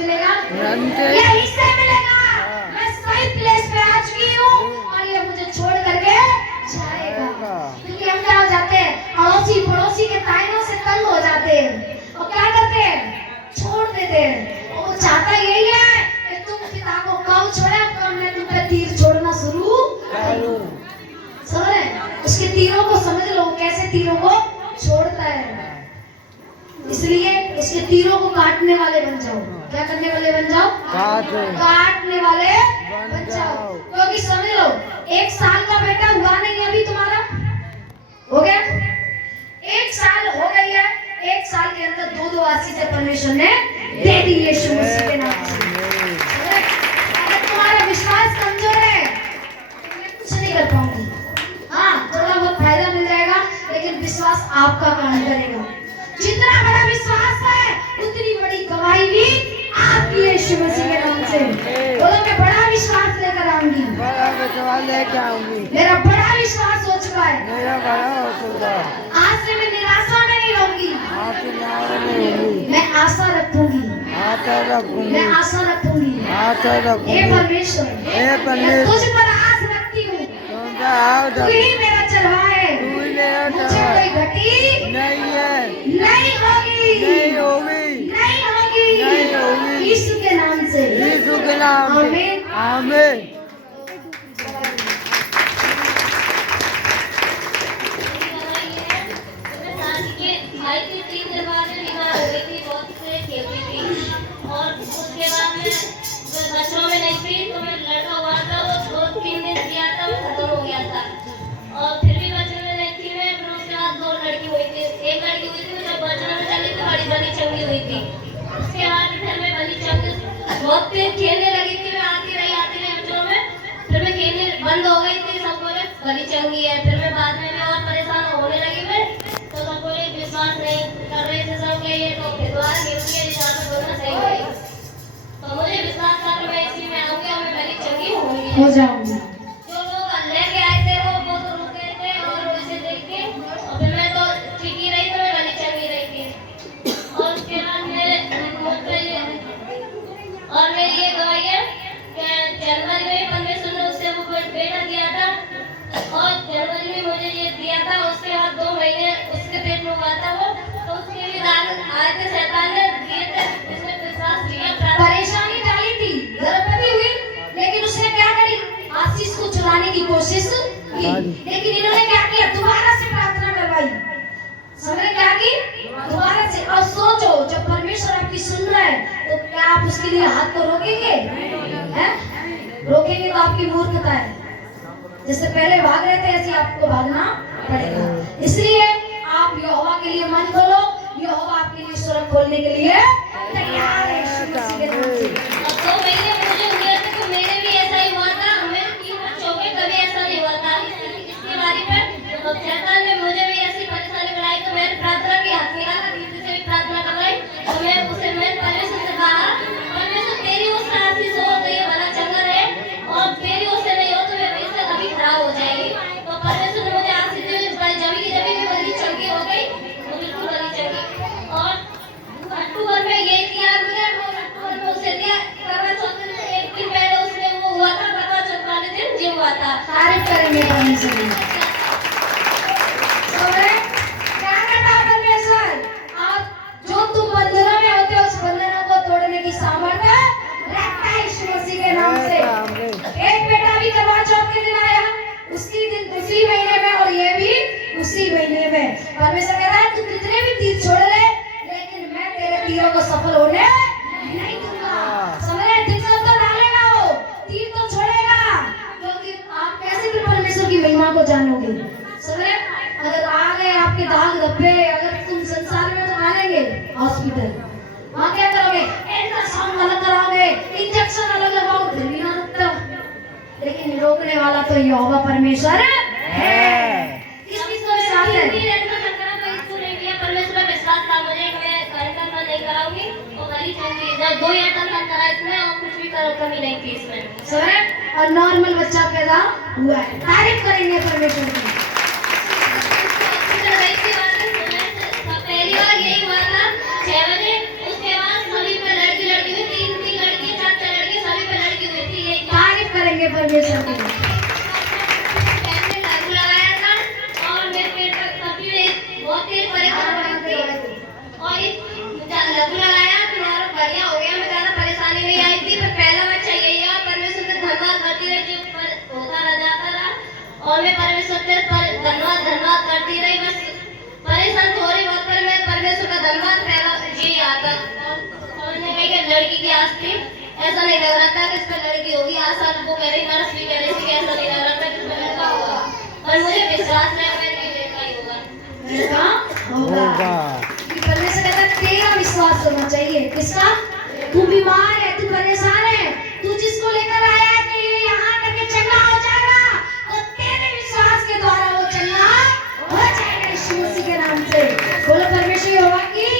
मिलेगा, ये हिस्से मिलेगा। मैं सही प्लेस पे आ चुकी हूँ और ये मुझे छोड़ करके जाएगा। क्योंकि हम क्या हो जाते हैं, अड़ोसी पड़ोसी के तायनों से तंग हो जाते हैं और क्या करते हैं, छोड़ देते हैं। और वो चाहता यही है कि तुम पिता को कब छोड़े, कब मैं तुम पे तीर छोड़ना शुरू करूं। समझ रहे? उसके तीरों को समझ लो, कैसे तीरों को छोड़ता है। इसलिए उसके तीरों को काटने वाले बन जाओ। क्या करने वाले बन जाओ? काटने वाले बन जाओ। क्योंकि समझ लो, 1 साल का बेटा हुआ नहीं अभी तुम्हारा, हो गया 1 साल हो गई है। 1 साल के अंदर 2 आशीष परमेश्वर ने दे दी यीशु मसीह के नाम से। अगर तुम्हारा विश्वास कमजोर है तो मैं कुछ नहीं कर पाऊंगी। हाँ, थोड़ा बहुत फायदा मिल जाएगा, लेकिन विश्वास आपका काम करेगा। जितना बड़ा विश्वास है उतनी बड़ी गवाही भी आपकी यीशु मसीह के नाम से। बोलो, मैं बड़ा विश्वास लेकर आऊंगी, मेरा बड़ा विश्वास हो चुका है। आज से मैं निराशा में नहीं रहूंगी, मैं आशा रखूंगी, मैं आशा रखूंगी। हे परमेश्वर, मैं तुझ पर आस रखती हूँ, तू ही मेरा चरवाहा है, मुझे कोई घटी नहीं है, नहीं होगी, नहीं होगी, नहीं होगी, यीशु के नाम से, यीशु के नाम से, आमीन, आमीन। भाई की 3 दिन बाद बीमार हो गई थी, बहुत से खेलती थी और उसके बाद में बच्चों में नहीं थी, तो मैं लड़का हुआ था, वो 2-3 दिन किया था, वो खत्म हो गया था। और फिर भी बच्चों में नहीं थी मैं, फिर उसके बाद 2 लड़की हुई थी। एक लड़की हुई थी जब बच्चों में चली थी, बड़ी बनी चंगी हुई थी। उसके बाद फिर मैं बनी चंगी बहुत तेज खेलने लगी थी, मैं आती रही बच्चों में, फिर मैं खेलने बंद हो गई थी। सब बोले बड़ी चंगी है, फिर मैं बाद में और परेशान होने लगी मैं, तो सब बोले विश्वास नहीं कर रहे थे सब के, ये तो फिर दोबारा खेलती है, रिजल्ट बोलना सही है। तो मुझे विश्वास था कि मैं इसी में आऊंगी और मैं बड़ी चंगी होंगी, हो जाऊंगी। जो लोग लेके आए थे वो तो रुक गए थे और उसे देख के, और फिर मैं तो ठीक ही रही, तो मैं बड़ी चंगी रही थी। और उसके बाद और मेरी ये गवाही है कि जनवरी में परमेश्वर ने उससे वो बेटा दिया था, और जनवरी में मुझे ये दिया था। उसके बाद 2 महीने उसके पेट में हुआ था वो, तो उसके भी दाग आए थे, शैतान ने दिए थे, उसने विश्वास लिया, परेशानी डाली थी, गर्भवती हुई, लेकिन उसने क्या करी, आशीष को चुराने की कोशिश की। लेकिन इन्होंने क्या किया, दोबारा से प्रार्थना करवाई। समझे क्या की, दोबारा से। और सोचो, जब परमेश्वर आपकी सुन रहा है तो क्या आप उसके लिए हाथ को रोकेंगे? हैं? रोकेंगे तो आपकी मूर्खता है। जैसे पहले भाग रहे थे ऐसे आपको भागना पड़ेगा। इसलिए आप यहोवा के लिए मन खोलो, यहोवा आपके लिए स्वर्ग खोलने के लिए तैयार है। अब 2 महीने मुझे हुए थे, तो मेरे भी ऐसा ही हुआ था, मेरे 3 बच्चों में कभी ऐसा नहीं हुआ था। इसके बारे में शैतान ने मुझे भी ऐसी परेशानी बनाई, तो मैंने प्रार्थना की, हाथ निकाला, दीदी से भी प्रार्थना करवाई, और मैं उसे परमेश्वर से कहा, परमेश्वर तेरी ओर से आशीष हो तो ये भला चंगा रहे, और तेरी ओर से नहीं हो तो मेरी से अभी खराब हो जाएगी। तो परमेश्वर ने मुझे आशीष दी, जमी की जमी भी बड़ी चंगी हो गई, बिल्कुल बड़ी चंगी। और अक्टूबर में ये किया, अक्टूबर में उसे दिया, करवा चौथ में 1 दिन पहले उसने वो हुआ था, करवा चौथ वाले दिन जिम हुआ था। तारीफ करेंगे परमेश्वर की। क्या करता है परमेश्वर? आप जो तुम बंधनों में होते हो, उस बंधनों को तोड़ने की सामर्थ्य रखता है यीशु मसीह के नाम से। एक बेटा भी करवा चौथ के दिन आया, उसी दिन उसी महीने में, और ये भी उसी महीने में। परमेश्वर कह रहा है तू कितने भी तीर छोड़ ले, लेकिन मैं तेरे तीरों को सफल होने नहीं दूंगा। समझ रहे? दिक्कत तो डालेगा वो, तीर तो छोड़ेगा, क्योंकि आप कैसे भी परमेश्वर की महिमा को जानोगे। समझ रहे? अगर आ गए आपके दाग धब्बे, अगर तुम संसार में तो आ जाएंगे हॉस्पिटल, वहाँ क्या करोगे, अल्ट्रासाउंड अलग कराओगे, इंजेक्शन अलग लगाओगे, फिर भी ना रुकता। लेकिन रोकने वाला तो यहोवा परमेश्वर है। किस चीज को विश्वास है? परमेश्वर का विश्वास था मुझे कि मैं कार्यक्रम नहीं कराऊंगी, और गली चंगी, जब 2 कार्यक्रम करा इसमें, और कुछ भी कमी नहीं थी इसमें। समझे? और नॉर्मल बच्चा पैदा हुआ है। तारीफ करेंगे परमेश्वर की। पहली बार यही हुआ था 6 बजे, उसके बाद सभी पे लड़की हुई 3 परमेश्वर के लिए। मैंने लागू लगाया था और मेरे पेट में काफी बहुत तेज परेशान हो रही थी और लागू लगाया तो मेरा बढ़िया हो गया, मैं ज्यादा परेशानी नहीं आई थी। पर पहला बच्चा यही है, परमेश्वर का धन्यवाद करती रही जो होता रह जाता रहा और मैं परमेश्वर के धन्यवाद करती रही। बस परेशान तो हो रही बहुत, पर मैं परमेश्वर का धन्यवाद पहला जी आता और समझने गई कि लड़की की आस थी। ऐसा नहीं लग रहा था कि इस पर लड़की होगी, आशा वो कह रही, नर्स भी कह रही थी कि ऐसा नहीं लग रहा था कि इस पर लड़का होगा, पर मुझे विश्वास है कि लड़का ही होगा। लड़का होगा। कि परमेश्वर कहता है तेरा विश्वास होना चाहिए। किसका? तू बीमार है, तू परेशान है, तू जिसको लेकर आया है कि ये यहाँ करके चंगा हो जाएगा, तो तेरे विश्वास के द्वारा वो चंगा हो जाएगा यीशु मसीह के नाम से। बोलो परमेश्वर होगा की।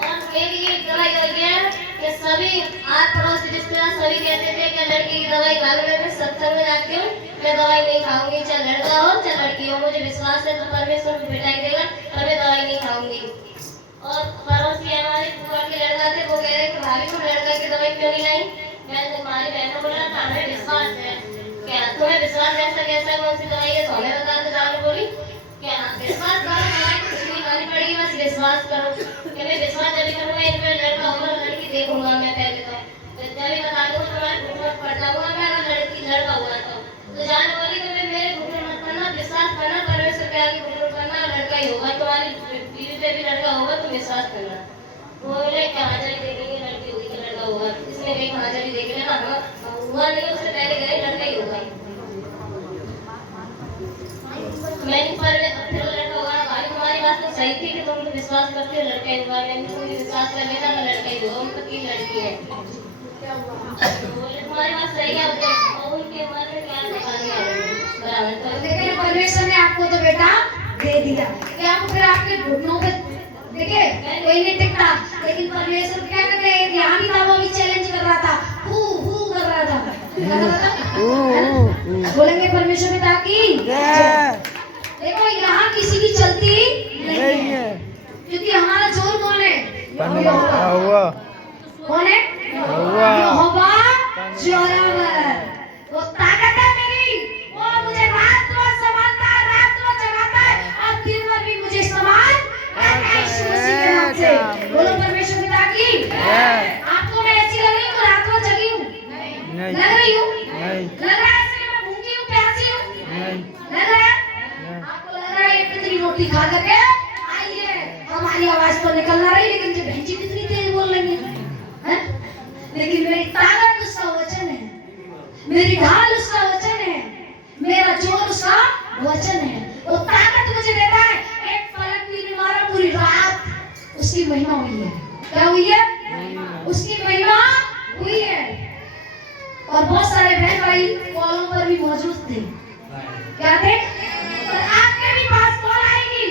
और मेरी एक दवाई होगी है कि सभी आस पड़ोस रिश्तेदार सभी कहते थे कि लड़की की दवाई खा लो। मैं सत्संग में जाती हूँ, मैं दवाई नहीं खाऊंगी, चाहे लड़का हो चाहे लड़की हो, मुझे विश्वास है तो परमेश्वर को बेटा ही देगा, पर मैं दवाई नहीं खाऊंगी। और पड़ोसी हमारे बुआ के लड़का थे, वो कह रहे कि भाभी तुम लड़का की दवाई क्यों नहीं लाई? मैं तुम्हारी बहन को बोला था हमें विश्वास है। क्या तुम्हें विश्वास ऐसा कैसा कौन सी दवाई है तो हमें बता दो। जाने बोली क्या विश्वास करो, दवाई कुछ नहीं खानी पड़ेगी, बस विश्वास करो। कि मैं विश्वास जब करूंगा इनमें लड़का होगा लड़की देखूंगा मैं पहले तो जब भी बता दूंगा तुम्हारे घुटने में पड़ जाऊंगा मैं, अगर लड़की लड़का हुआ तो जाने बोली कि मैं मेरे घुटने मत करना, विश्वास करना परमेश्वर के आगे घुटने करना, लड़का ही होगा, तुम्हारी बीवी पे भी लड़का होगा तो विश्वास करना। वो बोले कहाँ चली देखेंगे लड़की होगी तो लड़का होगा, इसने कहीं कहाँ चली देख लेना, हुआ नहीं उससे पहले गए लड़का ही होगा। मैंने पर फिर लड़का होगा भाई तुम्हारी बात तो सही थी कि तुम तो विश्वास करते हो लड़का ही होगा, मैंने तुम विश्वास कर लेना तो लड़का ही होगा, मतलब की लड़की है। बोले तुम्हारी बात सही है और उनके मन में क्या बराबर। लेकिन परमेश्वर ने आपको तो बेटा दे दिया, क्या आपको फिर आपके घुटनों पे देखिए कोई नहीं टिकता, लेकिन परमेश्वर क्या करते हैं, यहाँ भी था वो भी चैलेंज कर रहा था, हू कर रहा था, बोलेंगे परमेश्वर पिता की। देखो यहाँ किसी की चलती नहीं है, क्योंकि हमारा जोर कौन है? कौन है? यहोवा जोरावर, वो ताकत है मेरी, वो मुझे रात रोज संभालता है, रात रोज जगाता है और दिन भर भी मुझे संभाल यीशु मसीह के नाम से। बोलो परमेश्वर पिता की। आपको मैं ऐसी लग रही हूँ रात रोज जगी हूँ? लग रही हूँ? लग रहा है इसलिए मैं भूखी हूँ, प्यासी हूँ? लग रहा है? आपको लग रहा है कितनी रोटी खा करके आई है, हमारी आवाज तो निकल ना रही, लेकिन जो बहन जी कितनी तेज बोल रही है, लेकिन मेरी ताकत उसका वचन है, मेरी ढाल उसका वचन है, मेरा जोर उसका वचन है। वो ताकत मुझे देता है, एक पलक भी नहीं मारा पूरी रात, उसकी महिमा हुई है। क्या हुई है? उसकी महिमा हुई है। और बहुत सारे बहन भाई कॉलों पर भी मौजूद थे, क्या थे? तो आपके भी पास कॉल आएगी,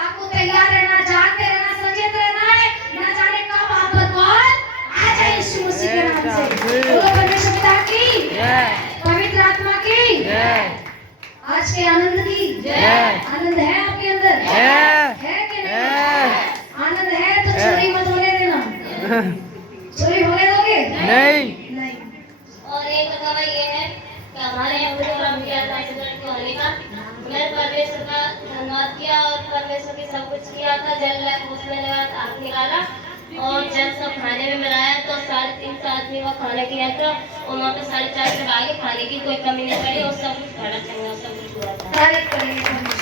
आपको तैयार रहना, जागते रहना, सचेत रहना है, ना जाने कब आप पर कॉल आ जाए यीशु मसीह के नाम से। बोलो परमेश्वर पिता की, पवित्र आत्मा की, आज के आनंद की। आनंद है आपके अंदर? है कि नहीं? आनंद है तो चोरी मत होने देना। चोरी होने दोगे? नहीं। और एक बतावा ये है कि हमारे यहाँ प्रोग्राम किया था इस लड़की होने का, मैं परमेश्वर का धन्यवाद किया और परमेश्वर की सब कुछ किया था, जल उसमें लगा था, हाथ निकाला और जब सब खाने में मिलाया तो 350 आदमी का खाना किया था और वहाँ पे 4.5 से आगे खाने की कोई कमी नहीं पड़ी और सब कुछ बड़ा चंगा सब कुछ हुआ था।